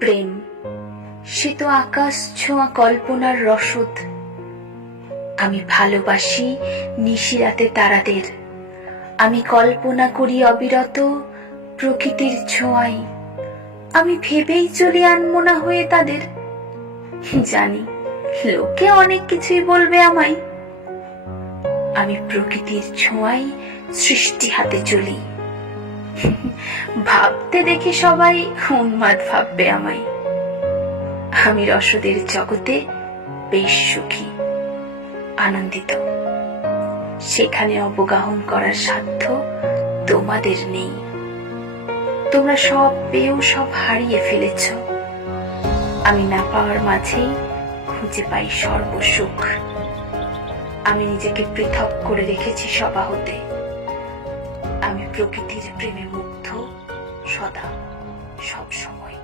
প্রেম সে তো আকাশ ছোঁয়া কল্পনার রসদ। আমি ভালোবাসি নিশিরাতে তারাদের, আমি কল্পনা করি অবিরত প্রকৃতির ছোঁয়ায়। আমি ভেবেই চলি আনমনা হয়ে তাদের, জানি লোকে অনেক কিছুই বলবে আমায়। আমি প্রকৃতির ছোঁয়ায় সৃষ্টি হাতে চলি, ভাবতে দেখি সবাই উন্মাদ ভাববে আমায়। আমি রসদের জগতে বেশ সুখী, আনন্দিত। সেখানে অবগাহন করার সাধ্য তোমাদের নেই। তোমরা সব পেয়েও সব হারিয়ে ফেলেছ। আমি না পাওয়ার মাঝেই খুঁজে পাই সর্বসুখ। আমি নিজেকে পৃথক করে রেখেছি সবা হতে। আমি প্রকৃতির প্রেমে মুগ্ধ সদা, সব সময়।